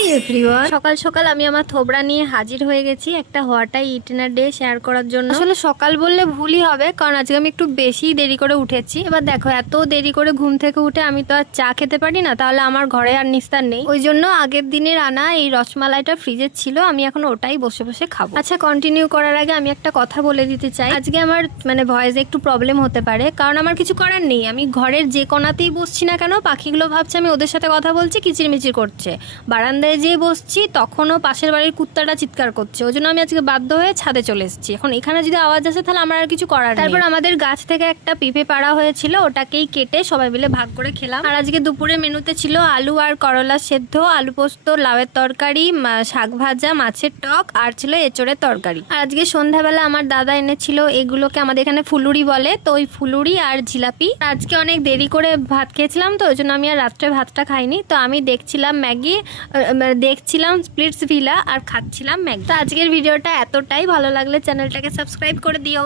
Hi everyone, সকাল সকাল আমি আমার থোবড়া নিয়ে হাজির হয়ে গেছি একটা হোয়াটাই ইটেনার ডে শেয়ার করার জন্য। আসলে সকাল বললে ভুলই হবে, কারণ আজকে আমি একটু বেশি দেরি করে উঠেছি। এবার দেখো, এত দেরি করে ঘুম থেকে উঠে আমি তো আর চা খেতে পারি না, তাহলে আমার ঘরে আর নিস্তার নেই। ওই জন্য আগের দিনের আনা এই রসমালাইটা ফ্রিজে ছিল, আমি এখন ওটাই বসে বসে খাবো। আচ্ছা, কন্টিনিউ করার আগে আমি একটা কথা বলে দিতে চাই। আজকে আমার ভয়েসে একটু প্রবলেম হতে পারে, কারণ আমার কিছু করার নেই। আমি ঘরের যে কোনাতেই বসছি না কেন, পাখিগুলো ভাবছে আমি ওদের সাথে কথা বলছি, কিচিরমিচির করছে। বারান্দায় যেয়ে বসছি, তখনও পাশের বাড়ির কুত্তাটা চিৎকার করছে। ওই জন্য আমি আজকে বাধ্য হয়ে ছাদে চলে এসেছি। এখন এখানে যদি আওয়াজ আসে তাহলে আমার আর কিছু করার নেই। তারপর আমাদের গাছ থেকে একটা পেঁপে পাড়া হয়েছিল, ওটাকেই কেটে সবাই মিলে ভাগ করে খেলাম। আর আজকে দুপুরে মেনুতে ছিল আলু আর করলা সেদ্ধ, আলু পোস্ত, লাউয়ের তরকারি, শাক ভাজা, মাছের টক, আর ছিল এঁচড়ের তরকারি। আর আজকে সন্ধ্যাবেলা আমার দাদা এনেছিল, এগুলোকে আমাদের এখানে ফুলুরি বলে, তো ওই ফুলুরি আর জিলাপি। আজকে অনেক দেরি করে ভাত খেয়েছিলাম, তো ওই জন্য আমি আর রাত্রে ভাতটা খাইনি। তো আমি দেখছিলাম দেখছিলাম স্প্লিটস ভিলা আর খাচ্ছিলাম ম্যাগি। তো আজকের ভিডিওটা এতটাই ভালো লাগলে চ্যানেলটাকে সাবস্ক্রাইব করে দিও।